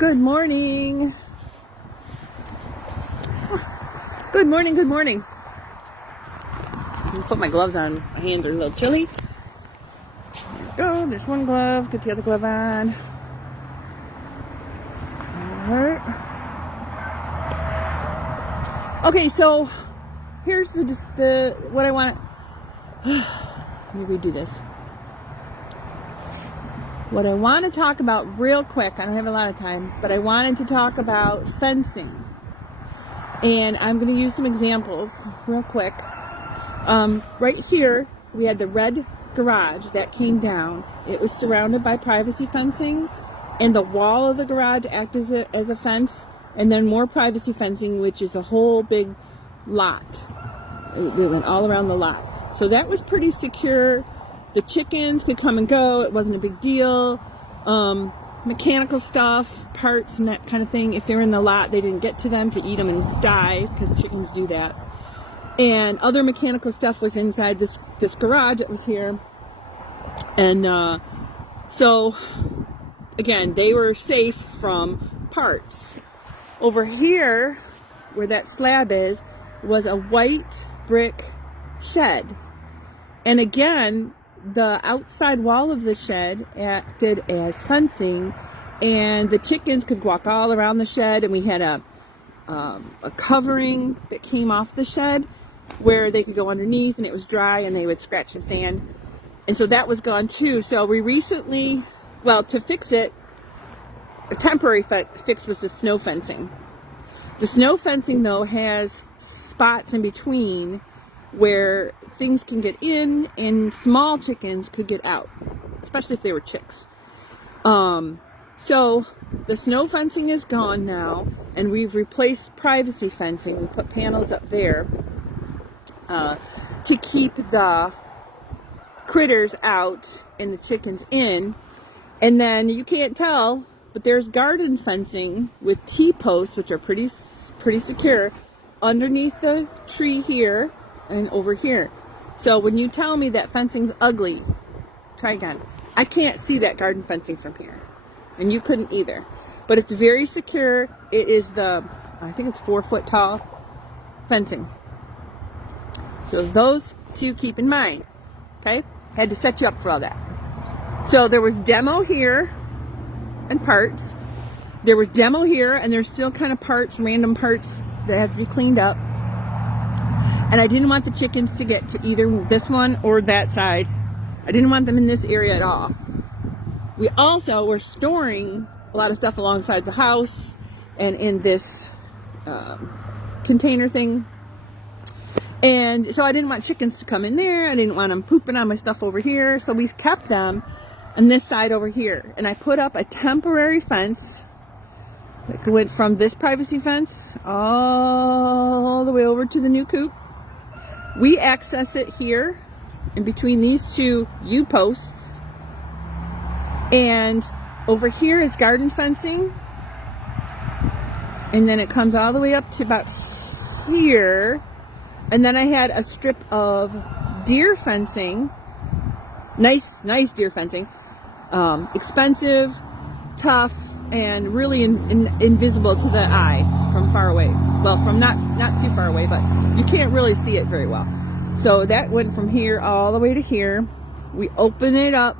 Good morning. Good morning, good morning. Let me put my gloves on. My hands are a little chilly. There we go. There's one glove. Get the other glove on. Alright. Okay, so here's the what I want to... Let me redo this. What I want to talk about real quick, I don't have a lot of time, but I wanted to talk about fencing. And I'm going to use some examples real quick. Right here, we had the red garage that came down. It was surrounded by privacy fencing, and the wall of the garage acted as a fence, and then more privacy fencing, which is a whole big lot. It went all around the lot. So that was pretty secure. The chickens could come and go. It wasn't a big deal. Mechanical stuff, parts and that kind of thing. If they're in the lot, they didn't get to them to eat them and die, because chickens do that. And other mechanical stuff was inside this garage that was here. And so, again, they were safe from parts. Over here, where that slab is, was a white brick shed. And again, the outside wall of the shed acted as fencing, and the chickens could walk all around the shed, and we had a covering that came off the shed where they could go underneath, and it was dry, and they would scratch the sand. And so that was gone too. So we recently, well, to fix it, a temporary fix was the snow fencing. The snow fencing, though, has spots in between where things can get in and small chickens could get out, especially if they were chicks. So the snow fencing is gone now, and we've replaced privacy fencing. We put panels up there to keep the critters out and the chickens in. And then you can't tell, but there's garden fencing with T-posts, which are pretty secure, underneath the tree here and over here. So when you tell me that fencing's ugly, try again. I can't see that garden fencing from here, and you couldn't either. But it's very secure. It is I think it's 4 foot tall fencing. So those two keep in mind. Okay? Had to set you up for all that. So there was demo here and parts. There was demo here, and there's still kind of parts, random parts that have to be cleaned up. And I didn't want the chickens to get to either this one or that side. I didn't want them in this area at all. We also were storing a lot of stuff alongside the house and in this container thing. And so I didn't want chickens to come in there. I didn't want them pooping on my stuff over here. So we kept them on this side over here. And I put up a temporary fence that went from this privacy fence all the way over to the new coop. We access it here in between these two U-posts. And over here is garden fencing. And then it comes all the way up to about here. And then I had a strip of deer fencing. Nice deer fencing. Expensive, tough, and really invisible to the eye from far away. Well, from not too far away, but you can't really see it very well. So that went from here all the way to here. We open it up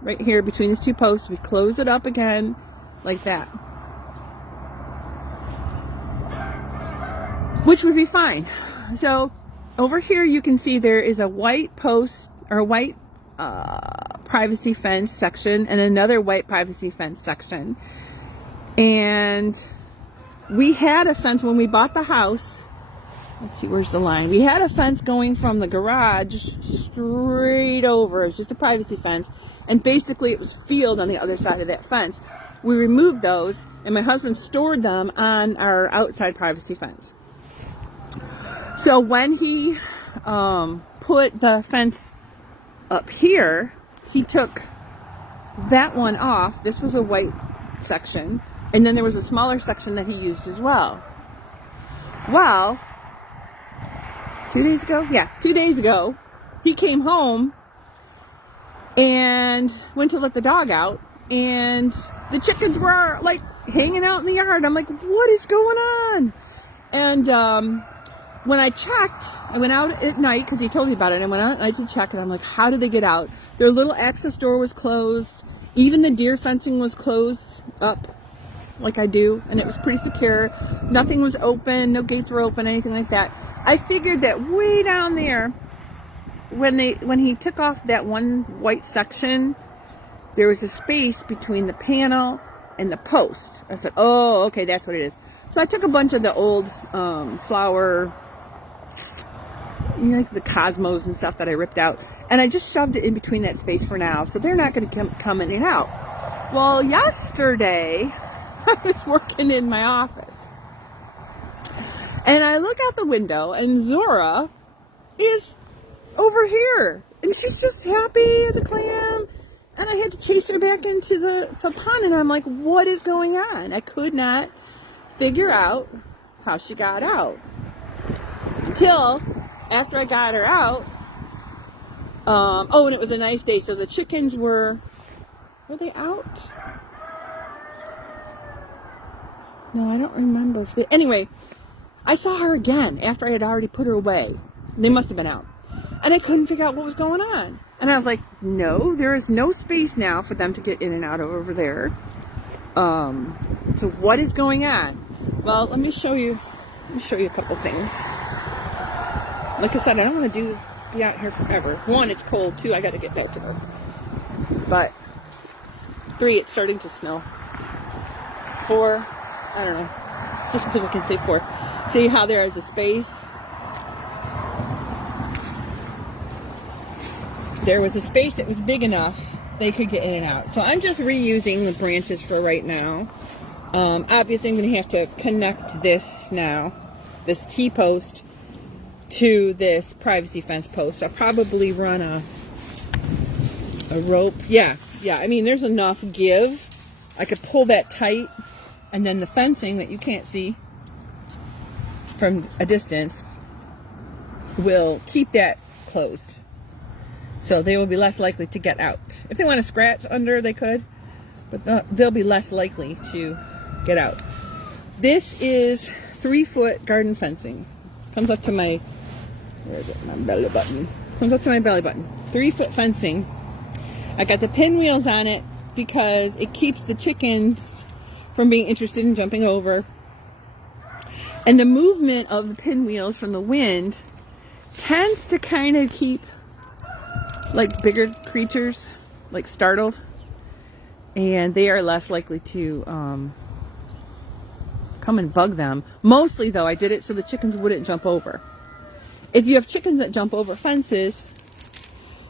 right here between these two posts. We close it up again like that, which would be fine. So over here you can see there is a white post or white privacy fence section and another white privacy fence section. And we had a fence when we bought the house. Let's see, where's the line? We had a fence going from the garage straight over. It was just a privacy fence. And basically it was field on the other side of that fence. We removed those, and my husband stored them on our outside privacy fence. So when he put the fence up here, he took that one off. This was a white section. And then there was a smaller section that he used as well. Well, 2 days ago? Yeah, 2 days ago, he came home and went to let the dog out. and the chickens were like hanging out in the yard. I'm like, what is going on? And when I checked, I went out at night because he told me about it. I went out at night to check, and I'm like, how did they get out? Their little access door was closed. Even the deer fencing was closed up like I do, and it was pretty secure. Nothing was open, no gates were open, anything like that. I figured that way down there, when he took off that one white section, there was a space between the panel and the post. I said, oh, okay, that's what it is. So I took a bunch of the old flower, like the Cosmos and stuff that I ripped out, and I just shoved it in between that space for now, so they're not going to come in and out. Well, yesterday, I was working in my office, and I look out the window, and Zora is over here, and she's just happy as a clam, and I had to chase her back into the pond, and I'm like, what is going on? I could not figure out how she got out until after I got her out. Oh, and it was a nice day, so the chickens were they out? No, I don't remember. Anyway, I saw her again after I had already put her away. They must have been out. And I couldn't figure out what was going on. And I was like, no, there is no space now for them to get in and out of over there. So what is going on? Well, let me show you a couple things. Like I said, I don't want to be out here forever. 1, it's cold. 2, I got to get back to her. But 3, it's starting to snow. 4, I don't know. Just because I can say 4. See how there is a space? There was a space that was big enough they could get in and out. So I'm just reusing the branches for right now. Obviously, I'm going to have to connect this now, this T-post, to this privacy fence post. I'll probably run a rope. Yeah. I mean, there's enough give. I could pull that tight, and then the fencing that you can't see from a distance will keep that closed. So they will be less likely to get out. If they want to scratch under, they could, but they'll be less likely to get out. This is 3-foot garden fencing. Comes up to my, where is it? My belly button. Comes up to my belly button. 3-foot fencing. I got the pinwheels on it because it keeps the chickens from being interested in jumping over. And the movement of the pinwheels from the wind tends to kind of keep like bigger creatures like startled, and they are less likely to come and bug them. Mostly though, I did it so the chickens wouldn't jump over. If you have chickens that jump over fences,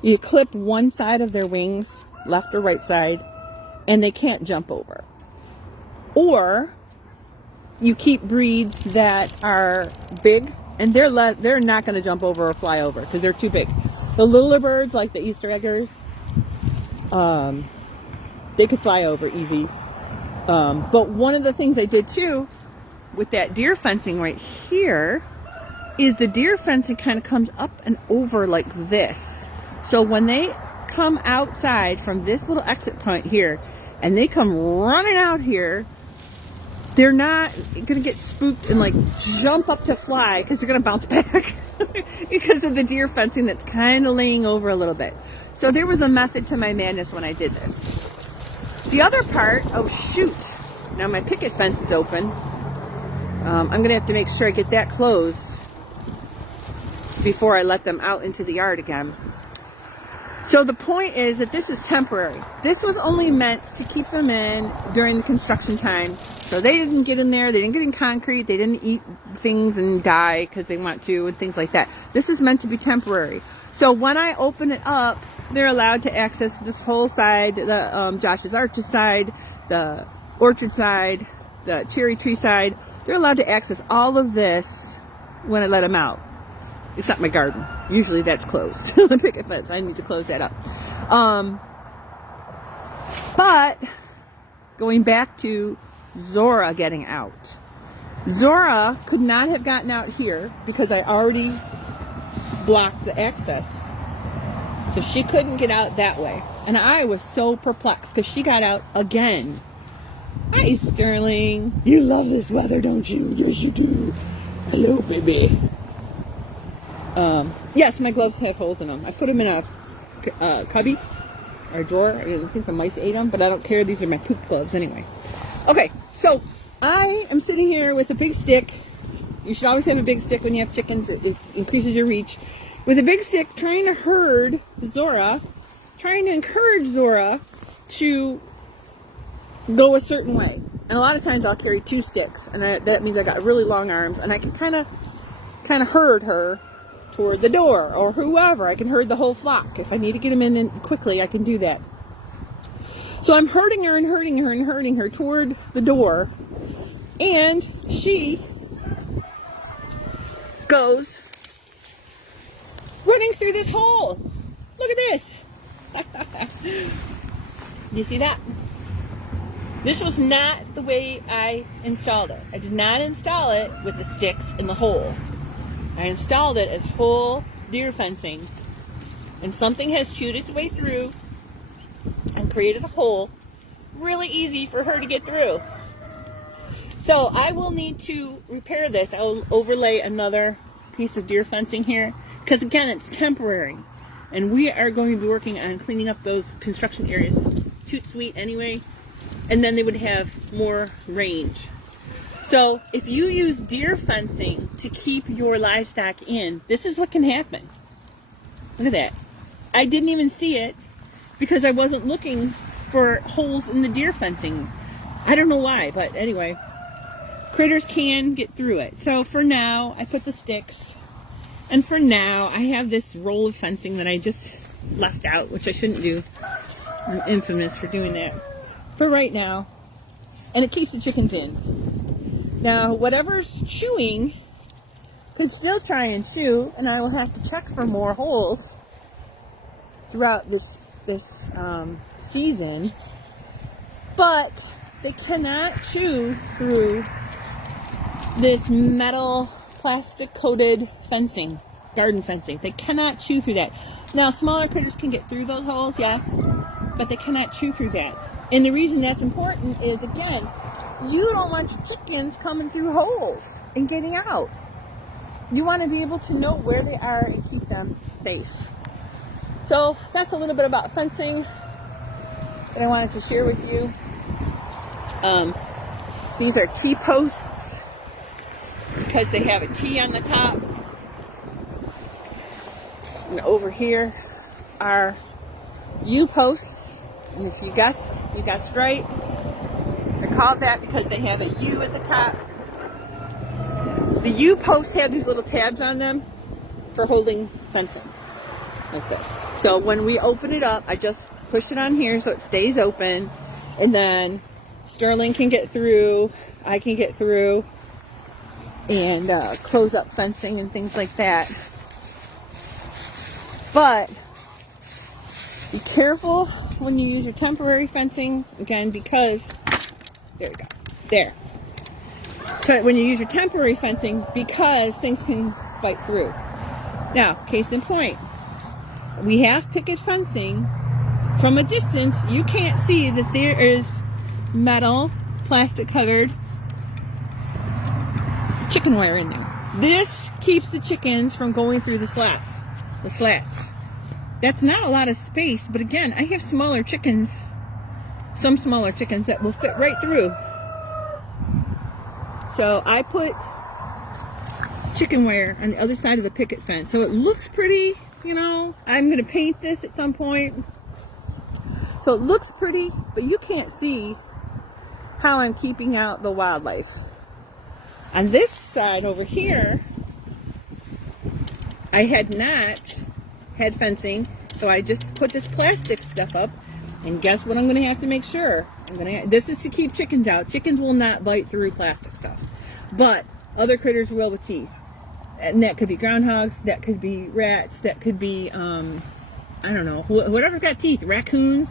you clip one side of their wings, left or right side, and they can't jump over. Or you keep breeds that are big, and they're not going to jump over or fly over because they're too big. The littler birds, like the Easter eggers, they could fly over easy. But one of the things I did too with that deer fencing right here is the deer fencing kind of comes up and over like this. So when they come outside from this little exit point here and they come running out here, they're not going to get spooked and like jump up to fly because they're going to bounce back because of the deer fencing that's kind of laying over a little bit. So there was a method to my madness when I did this. The other part, oh shoot, now my picket fence is open. I'm going to have to make sure I get that closed before I let them out into the yard again. So the point is that this is temporary. This was only meant to keep them in during the construction time. So they didn't get in there, they didn't get in concrete, they didn't eat things and die because they want to and things like that. This is meant to be temporary. So when I open it up, they're allowed to access this whole side, the Josh's Arches side, the orchard side, the cherry tree side. They're allowed to access all of this when I let them out. Except my garden. Usually that's closed. The picket fence, I need to close that up. But going back to Zora getting out. Zora could not have gotten out here because I already blocked the access. So she couldn't get out that way. And I was so perplexed because she got out again. Hi, Sterling. You love this weather, don't you? Yes, you do. Hello, baby. Yes, my gloves have holes in them. I put them in a cubby or drawer. I think the mice ate them, but I don't care. These are my poop gloves anyway. Okay, so I am sitting here with a big stick. You should always have a big stick when you have chickens. It increases your reach. With a big stick, trying to herd Zora, trying to encourage Zora to go a certain way. And a lot of times I'll carry 2 sticks, and that means I got really long arms, and I can kind of herd her toward the door, or whoever. I can herd the whole flock. If I need to get them in quickly, I can do that. So I'm herding her and herding her and herding her toward the door, and she goes running through this hole. Look at this. You see that? This was not the way I installed it. I did not install it with the sticks in the hole. I installed it as whole deer fencing, and something has chewed its way through and created a hole really easy for her to get through. So I will need to repair this. I will overlay another piece of deer fencing here, because again, it's temporary, and we are going to be working on cleaning up those construction areas toot sweet anyway, and then they would have more range. So if you use deer fencing to keep your livestock in, this is what can happen. Look at that. I didn't even see it because I wasn't looking for holes in the deer fencing. I don't know why, but anyway, critters can get through it. So for now, I put the sticks, and for now, I have this roll of fencing that I just left out, which I shouldn't do. I'm infamous for doing that. For right now, and it keeps the chickens in. Now, whatever's chewing could still try and chew, and I will have to check for more holes throughout this season. But they cannot chew through this metal plastic coated fencing, garden fencing. They cannot chew through that. Now, smaller critters can get through those holes, yes, but they cannot chew through that. And the reason that's important is, again, you don't want your chickens coming through holes and getting out. You want to be able to know where they are and keep them safe. So that's a little bit about fencing that I wanted to share with you. These are T-posts because they have a T on the top. And over here are U-posts. And if you guessed right. They're called that because they have a U at the top. The U posts have these little tabs on them for holding fencing, like this. So when we open it up, I just push it on here so it stays open, and then Sterling can get through, I can get through, and close up fencing and things like that. But be careful when you use your temporary fencing, again, because there we go. There. So when you use your temporary fencing, because things can bite through. Now, case in point, we have picket fencing. From a distance, you can't see that there is metal, plastic covered chicken wire in there. This keeps the chickens from going through the slats. That's not a lot of space, but again, I have smaller chickens. Some smaller chickens that will fit right through. So I put chicken wire on the other side of the picket fence. So it looks pretty, you know. I'm going to paint this at some point. So it looks pretty, but you can't see how I'm keeping out the wildlife. On this side over here, I had not had fencing. So I just put this plastic stuff up. And guess what I'm going to have to make sure? This is to keep chickens out. Chickens will not bite through plastic stuff. But other critters will with teeth. And that could be groundhogs, that could be rats, that could be, I don't know, whatever's got teeth. Raccoons,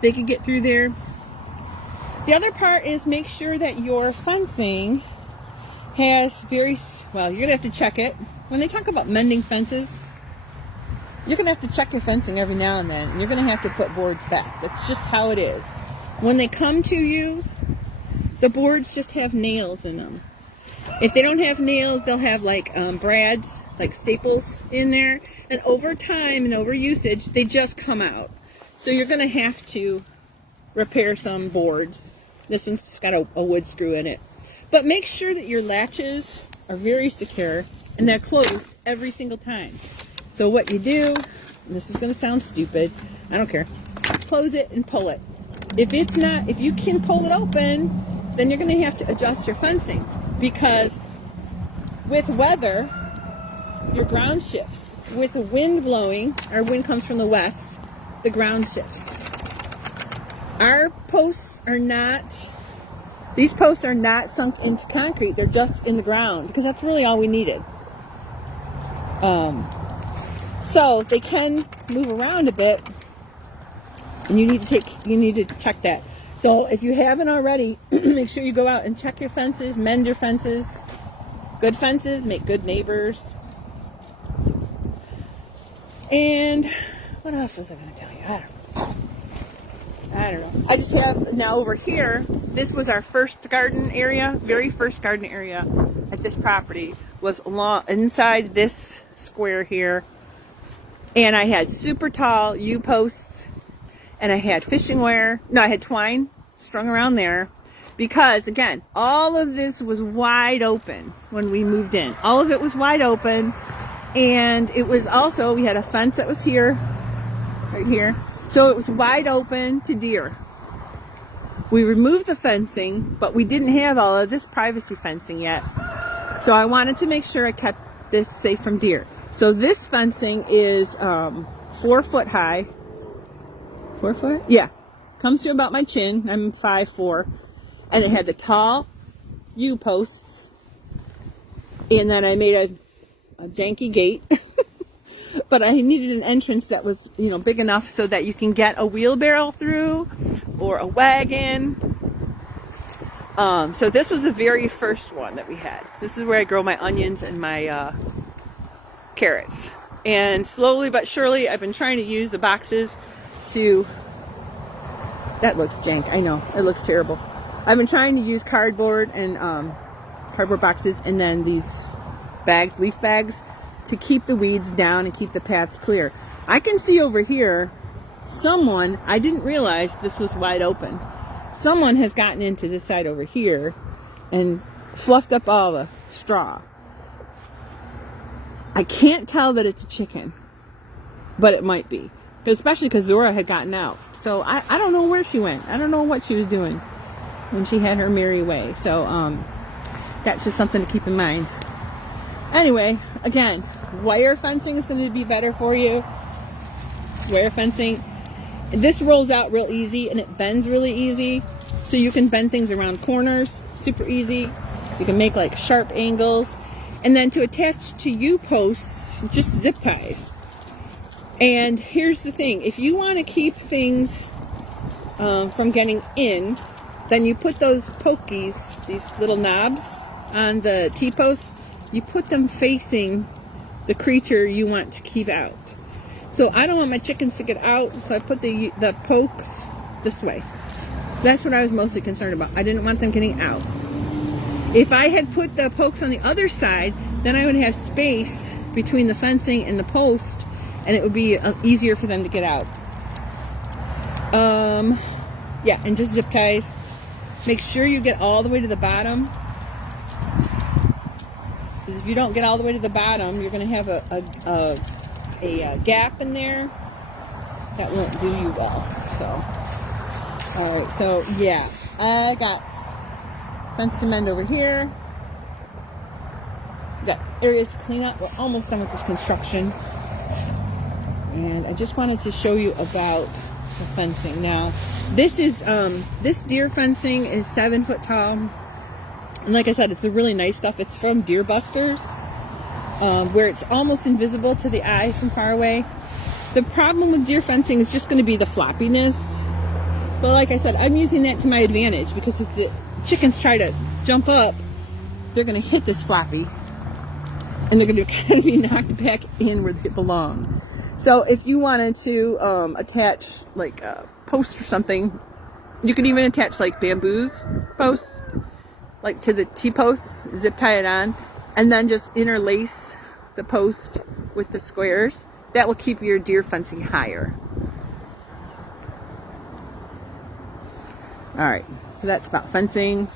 they could get through there. The other part is make sure that your fencing has well, you're going to have to check it. When they talk about mending fences, you're going to have to check your fencing every now and then, and you're going to have to put boards back. That's just how it is. When they come to you, the boards just have nails in them. If they don't have nails, they'll have like brads, like staples in there, and over time and over usage, they just come out. So you're going to have to repair some boards. This one's just got a wood screw in it. But make sure that your latches are very secure and they're closed every single time. So what you do, and this is going to sound stupid, I don't care, close it and pull it. If you can pull it open, then you're going to have to adjust your fencing, because with weather, your ground shifts. With the wind blowing, our wind comes from the west, the ground shifts. Our posts are not, these posts are not sunk into concrete, they're just in the ground, because that's really all we needed. So they can move around a bit, and you need to check that. So if you haven't already, make sure you go out and check your fences, mend your fences. Good fences make good neighbors. And what else was I going to tell you? I don't know. I just have now over here, this was our first garden area, very first garden area at this property, was along inside this square here. And I had super tall U-posts, and I had fishing wire. No, I had twine strung around there, because again, all of this was wide open when we moved in. All of it was wide open, and it was also, we had a fence that was here, right here. So it was wide open to deer. We removed the fencing, but we didn't have all of this privacy fencing yet. So I wanted to make sure I kept this safe from deer. So this fencing is 4 foot high. 4 foot? Yeah. Comes to about my chin. I'm 5'4". And it had the tall U-posts. And then I made a janky gate. But I needed an entrance that was, big enough so that you can get a wheelbarrow through or a wagon. So this was the very first one that we had. This is where I grow my onions and my carrots. And slowly but surely, I've been trying to use the boxes to... That looks jank. I know. It looks terrible. I've been trying to use cardboard and cardboard boxes, and then these bags, leaf bags, to keep the weeds down and keep the paths clear. I can see over here, I didn't realize this was wide open. Someone has gotten into this side over here and fluffed up all the straw. I can't tell that it's a chicken, but it might be. Especially because Zora had gotten out. So I don't know where she went. I don't know what she was doing when she had her merry way. So that's just something to keep in mind. Anyway, again, wire fencing is going to be better for you. Wire fencing. This rolls out real easy, and it bends really easy. So you can bend things around corners super easy. You can make like sharp angles. And then to attach to U-posts, just zip ties. And here's the thing. If you want to keep things from getting in, then you put those pokies, these little knobs, on the T-posts. You put them facing the creature you want to keep out. So I don't want my chickens to get out, so I put the pokes this way. That's what I was mostly concerned about. I didn't want them getting out. If I had put the pokes on the other side, then I would have space between the fencing and the post, and it would be easier for them to get out. Yeah, and just zip ties. Make sure you get all the way to the bottom. Because if you don't get all the way to the bottom, you're going to have a gap in there that won't do you well. So, all right. So yeah, I got fence to mend over here. Got areas to clean up. We're almost done with this construction. And I just wanted to show you about the fencing. Now, this is this deer fencing is 7 foot tall. And like I said, it's the really nice stuff. It's from Deer Busters, where it's almost invisible to the eye from far away. The problem with deer fencing is just going to be the floppiness. But like I said, I'm using that to my advantage, because if the chickens try to jump up, they're going to hit this floppy, and they're going to kind of be knocked back in where they belong. So if you wanted to attach like a post or something, you can even attach like bamboos posts, like to the T-post, zip tie it on, and then just interlace the post with the squares. That will keep your deer fencing higher. Alright, so that's about fencing.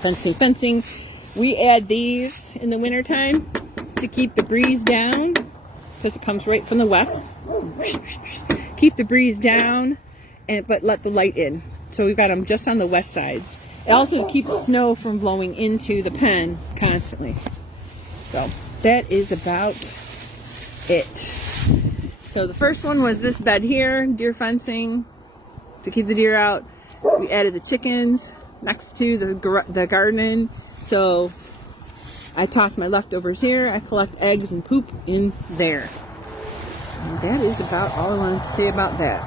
Fencing. We add these in the wintertime to keep the breeze down, because it comes right from the west. Keep the breeze down, but let the light in. So we've got them just on the west sides. It also keeps the snow from blowing into the pen constantly. So that is about it. So the first one was this bed here, deer fencing to keep the deer out. We added the chickens next to the garden. So I toss my leftovers here. I collect eggs and poop in there. And that is about all I wanted to say about that.